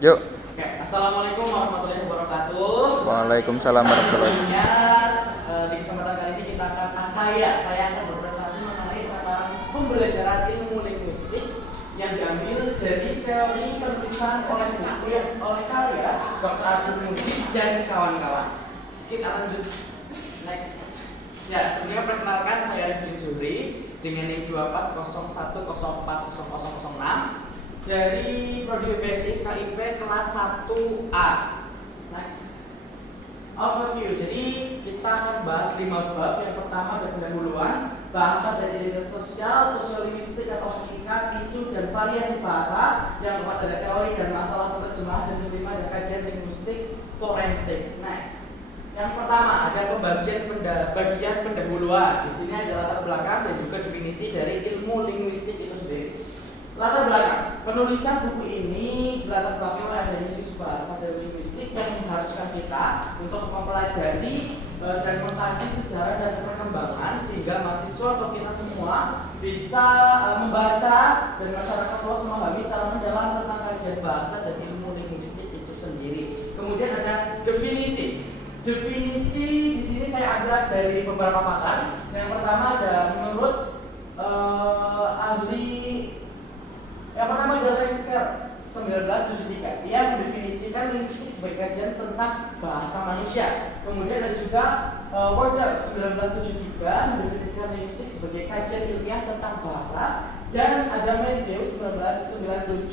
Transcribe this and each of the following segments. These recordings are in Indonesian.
Yuk. Oke, assalamualaikum warahmatullahi wabarakatuh. Waalaikumsalam warahmatullahi wabarakatuh. Sebelumnya di kesempatan kali ini kita akan saya akan berprestasi mengenai pengembangan pembelajaran ilmu linguistik yang diambil dari teori penulisan oleh karya Dr. Abdul Muhyiddin dan kawan-kawan. Kita lanjut next. Ya, sebelumnya perkenalkan saya Rifkin Zuhri dengan NIM 24010404006 dari Prodi BSI KIP kelas 1A. Next. Overview. Jadi kita akan bahas 5 bab. Yang pertama ada pendahuluan, bahasa dan identitas sosial, sosiolinguistik atau hakikat, isu dan variasi bahasa. Yang keempat ada teori dan masalah penerjemahan, dan kelima ada kajian linguistik forensik. Next. Yang pertama ada bagian pendahuluan. Di sini ada latar belakang dan juga definisi dari ilmu linguistik itu sendiri. Latar belakang penulisan buku ini dilatar belakangi oleh adanya isu bahasa dan linguistik yang mengharuskan kita untuk mempelajari dan mengkaji sejarah dan perkembangan sehingga mahasiswa atau kita semua bisa membaca dan masyarakat luas memahami secara mendalam tentang kajian bahasa dan ilmu linguistik itu sendiri. Kemudian ada definisi. Definisi di sini saya ambil dari beberapa pakar. Yang pertama ada menurut ahli. Yang pertama adalah Lexker 1973. Dia mendefinisikan linguistik sebagai kajian tentang bahasa manusia. Kemudian ada juga Worcester 1973 mendefinisikan linguistik sebagai kajian ilmiah tentang bahasa. Dan ada Matthew 1997.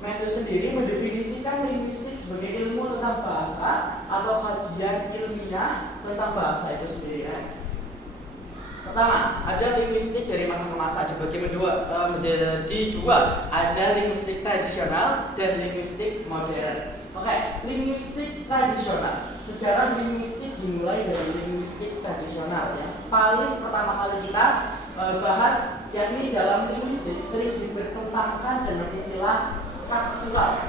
Matthew sendiri mendefinisikan linguistik sebagai ilmu tentang bahasa atau kajian ilmiah tentang bahasa itu sendiri. Next. Pertama, ada linguistik dari masa ke masa dibagi menjadi dua. Ada linguistik tradisional dan linguistik modern. Oke, linguistik tradisional. Sejarah linguistik dimulai dari linguistik tradisional ya. Paling pertama kali kita bahas yakni dalam linguistik sering dipertentangkan dengan istilah struktural.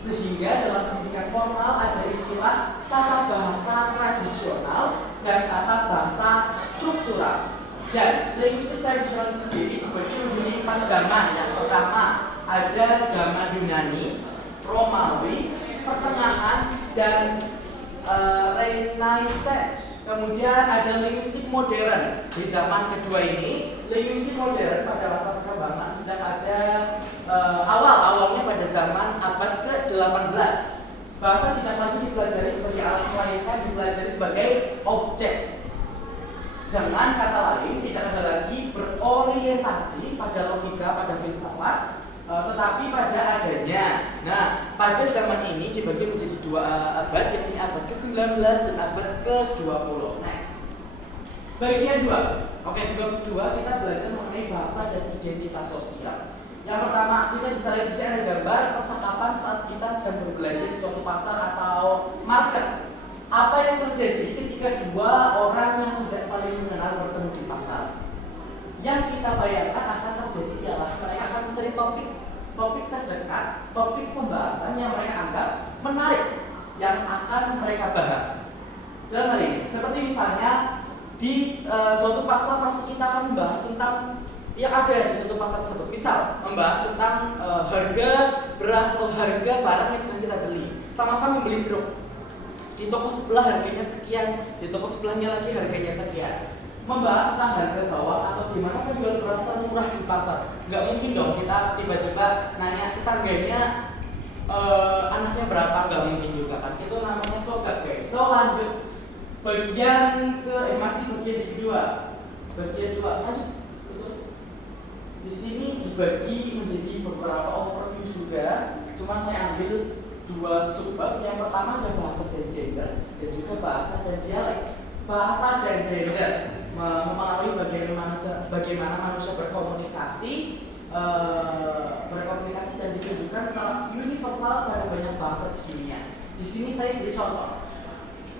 Sehingga dalam pendidikan formal ada istilah tata bahasa tradisional dan tata bahasa struktural. Dan linguistik tradisional itu sendiri dibagi menjadi 4 zaman. Yang pertama ada zaman Yunani, Romawi, Pertengahan, dan Renaissance. Kemudian ada linguistik modern. Di zaman kedua ini, linguistik modern pada masa perkembangan sejak ada awalnya pada zaman abad ke-18. Bahasa tidak lagi dipelajari sebagai alat melainkan dipelajari sebagai objek. Dengan kata lain, tidak ada lagi berorientasi pada logika, pada filsafat, tetapi pada adanya. Nah, pada zaman ini dibagi menjadi 2 abad, yakni abad ke-19 dan abad ke-20. Next. Bagian 2. Oke, di bab 2 kita belajar mengenai bahasa dan identitas sosial. Yang pertama, kita bisa lihat di sini ada gambar percakapan saat kita sedang berbelanja di suatu pasar atau market. Apa yang terjadi ketika 2 orang yang tidak saling mengenal bertemu di pasar? Yang kita bayangkan akan terjadi ialah mereka akan mencari topik terdekat, topik pembahasan yang mereka anggap menarik yang akan mereka bahas. Dalam hal ini, seperti misalnya di suatu pasar pasti kita akan membahas tentang yang ada di suatu pasar tersebut. Misal membahas tentang harga beras atau harga barang yang sedang kita beli. Sama-sama membeli jeruk. Di toko sebelah harganya sekian, di toko sebelahnya lagi harganya sekian. Membahas tentang harga bawang atau gimana penjual beras murah di pasar. Nggak mungkin dong kita tiba-tiba nanya tetangganya anaknya berapa, nggak mungkin juga kan. Itu namanya sobat guys. So lanjut bagian masih bagian kedua. Bagian 2 lanjut. Di sini dibagi menjadi beberapa overview juga. Cuma saya ambil 2 subbab. Yang pertama ada bahasa dan gender dan juga bahasa dan dialek. Bahasa dan gender mempengaruhi bagaimana manusia berkomunikasi dan ditunjukkan secara universal pada banyak bahasa di dunia. Di sini saya beri contoh.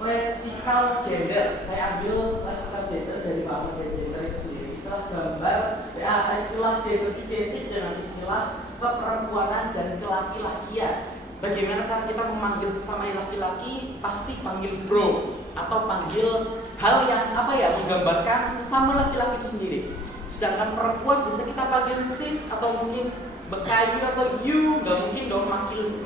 Leksikal gender. Saya ambil leksikal gender dari bahasa dan gender itu sendiri. Istilah gambar, istilah gender identik dengan istilah keperempuanan dan kelaki-lakian. Bagaimana cara kita memanggil sesama laki-laki? Pasti panggil bro atau panggil hal yang menggambarkan sesama laki-laki itu sendiri. Sedangkan perempuan bisa kita panggil sis atau mungkin bekayu atau you. Gak mungkin dong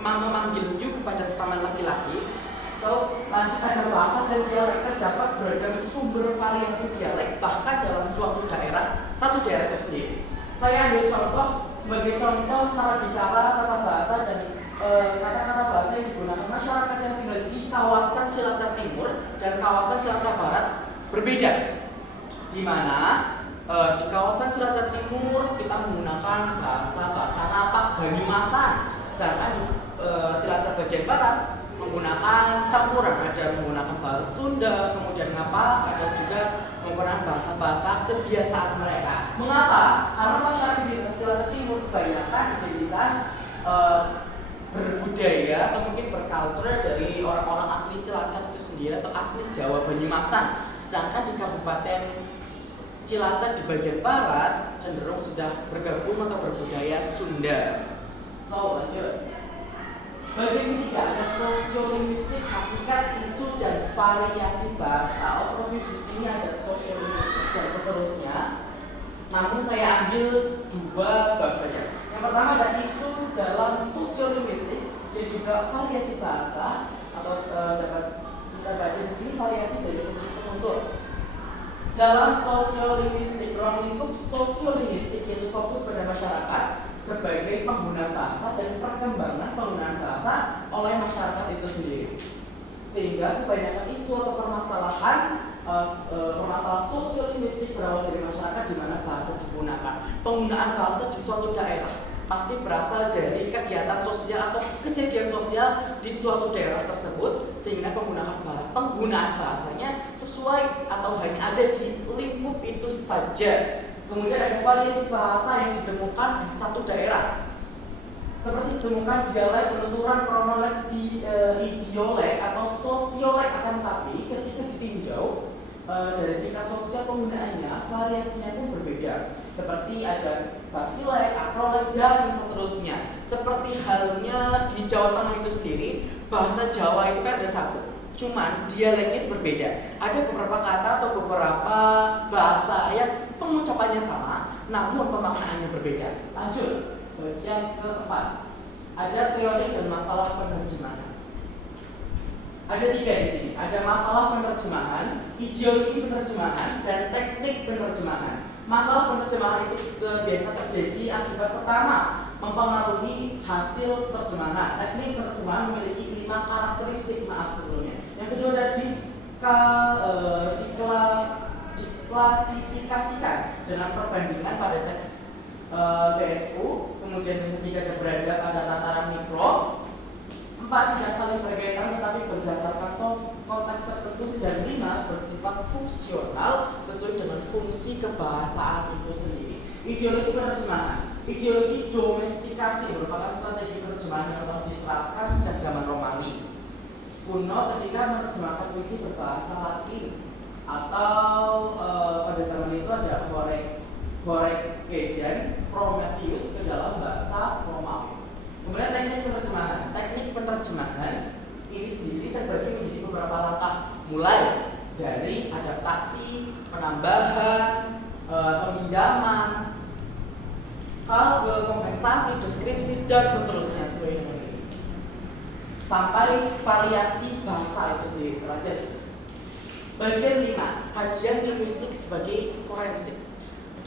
memanggil you kepada sesama laki-laki. So, lanjut ada bahasa dan dialek terdapat beragam sumber variasi dialek bahkan dalam suatu daerah, satu daerah itu sendiri. Saya ambil contoh, sebagai contoh cara bicara, tata bahasa dan kata-kata bahasa yang digunakan masyarakat yang tinggal di kawasan Cilacap Timur dan kawasan Cilacap Barat berbeda. Di mana di kawasan Cilacap Timur kita menggunakan bahasa Ngapak Banyumasan, sedangkan di Cilacap bagian barat menggunakan campuran, ada menggunakan bahasa Sunda, kemudian Ngapak, ada juga menggunakan bahasa kebiasaan mereka. Mengapa? Karena masyarakat di Cilacap Timur kebanyakan identitas berbudaya atau mungkin berkultur dari orang-orang asli Cilacap itu sendiri atau asli Jawa Banyumasan, sedangkan di Kabupaten Cilacap di bagian barat cenderung sudah bergabung atau berbudaya Sunda. So, lanjut. Bagian ketiga ada sosiolinguistik, hakikat, isu dan variasi bahasa. Overview di sini ada sosiolinguistik dan seterusnya. Namun saya ambil 2 bab saja. Yang pertama ada isu dalam sosiolinguistik dan juga variasi bahasa atau dapat kita baca di sini variasi dari segi penutur. Dalam sosiolinguistik, ruang lingkup sosiolinguistik yaitu fokus pada masyarakat sebagai pengguna bahasa dan perkembangan penggunaan bahasa oleh masyarakat itu sendiri. Sehingga kebanyakan isu atau permasalahan sosiolinguistik berawal dari masyarakat di mana bahasa digunakan. Penggunaan bahasa di suatu daerah pasti berasal dari kegiatan sosial atau kejadian sosial di suatu daerah tersebut, sehingga penggunaan bahasanya sesuai atau hanya ada di lingkup itu saja. Kemudian ada variasi bahasa yang ditemukan di satu daerah, seperti ditemukan dialek, penuturan, kronolog, idiolek atau sosiolek. Akan tetapi ketika ditinjau dari tingkat sosial penggunaannya, variasinya pun berbeda. Seperti ada basilek, akrolek, dan seterusnya. Seperti halnya di Jawa Tengah itu sendiri, bahasa Jawa itu kan ada satu, cuman dialeknya itu berbeda. Ada beberapa kata atau beberapa bahasa yang pengucapannya sama, namun pemaknaannya berbeda. Lanjut, bagian keempat, ada teori dan masalah penerjemahan. Ada 3 di sini. Ada masalah penerjemahan, ideologi penerjemahan, dan teknik penerjemahan. Masalah penerjemahan itu biasa terjadi akibat pertama mempengaruhi hasil terjemahan. Teknik penerjemahan memiliki 5 karakteristik. Yang kedua ada diklasifikasikan dengan perbandingan pada teks DSU. Kemudian yang ketiga ada berada pada tataran mikro. 4 tidak saling berkaitan tetapi berdasarkan konteks tertentu, dan 5 bersifat fungsional sesuai dengan fungsi kebahasaan itu sendiri. Ideologi penerjemahan. Ideologi domestikasi merupakan strategi penerjemahan yang telah diterapkan sejak zaman Romawi kuno ketika menerjemahkan puisi berbahasa Latin, atau pada zaman itu ada Horek dan Prometheus ke dalam bahasa Romawi. Kemudian teknik penerjemahan. Teknik penerjemahan ini sendiri terbagi menjadi beberapa langkah, mulai dari adaptasi, penambahan, peminjaman, kompensasi, deskripsi, dan seterusnya sesuai dengan ini. Sampai variasi bahasa itu sendiri. Lanjut. Bagian 5, kajian linguistik sebagai forensik.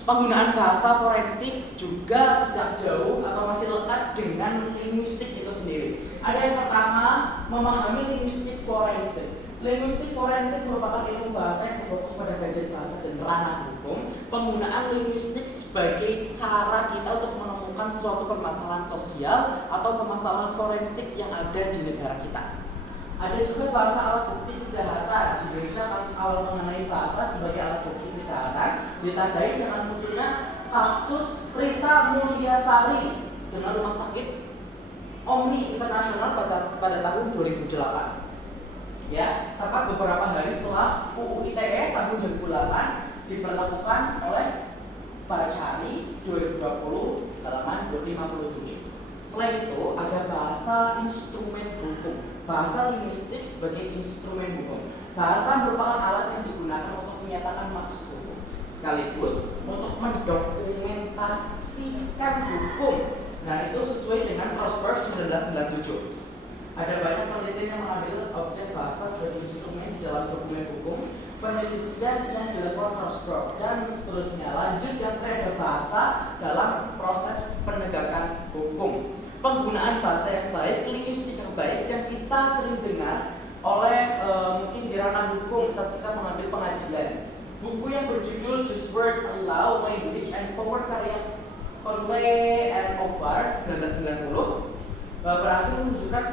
Penggunaan bahasa forensik juga tidak jauh atau masih lekat dengan linguistik itu sendiri. Ada yang pertama, memahami linguistik forensik. Linguistik forensik merupakan ilmu bahasa yang berfokus pada kajian bahasa dan ranah hukum. Penggunaan linguistik sebagai cara kita untuk menemukan suatu permasalahan sosial atau permasalahan forensik yang ada di negara kita. Ada juga bahasa alat bukti kejahatan. Di Indonesia kasus awal mengenai bahasa sebagai alat bukti kejahatan ditandai dengan munculnya kasus Rita Mulyasari dengan Rumah Sakit Omni Internasional pada tahun 2008. Ya, tepat beberapa hari setelah UU ITE tahun 2008 diberlakukan oleh Bacari 2020 halaman 57. Selain itu ada bahasa instrumen hukum. Bahasa linguistik sebagai instrumen hukum. Bahasa merupakan alat yang digunakan untuk menyatakan maksud hukum, sekaligus untuk mendokumentasikan hukum. Nah, itu sesuai dengan Rosberg 1997. Ada banyak penelitian yang mengambil objek bahasa sebagai instrumen di dalam dokumen hukum, penelitian yang dilakukan Rosberg, dan seterusnya. Lanjut yang terhadap bahasa dalam proses penegakan hukum. Penggunaan bahasa yang baik, linguistik yang baik yang kita sering dengar oleh mungkin di ranah hukum saat kita mengambil pengadilan. Buku yang berjudul Just Word, Law, Language, and Power karya Conley and O'Barr 1990 berhasil menunjukkan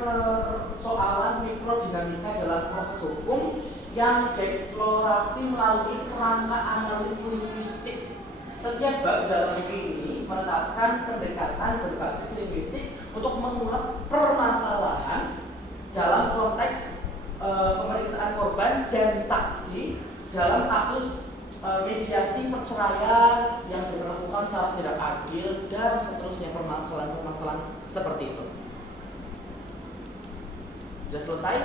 persoalan mikrodinamika dalam proses hukum yang deklorasi melalui kerangka analis linguistik. Setiap bab dalam buku ini menetapkan pendekatan berbasis linguistik untuk mengulas permasalahan dalam konteks pemeriksaan korban dan saksi dalam kasus mediasi perceraian yang dilakukan secara tidak adil dan seterusnya, permasalahan-permasalahan seperti itu. Sudah selesai?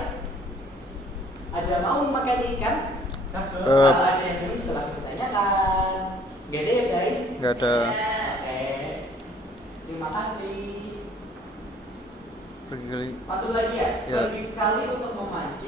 Ada mau makan ikan? Kalau ada yang ingin silahkan ditanyakan. Gak ada ya guys? Gak ada. Oke. Terima kasih. Pergi kali. Patuh lagi ya? Ya. Pergi kali untuk memancing.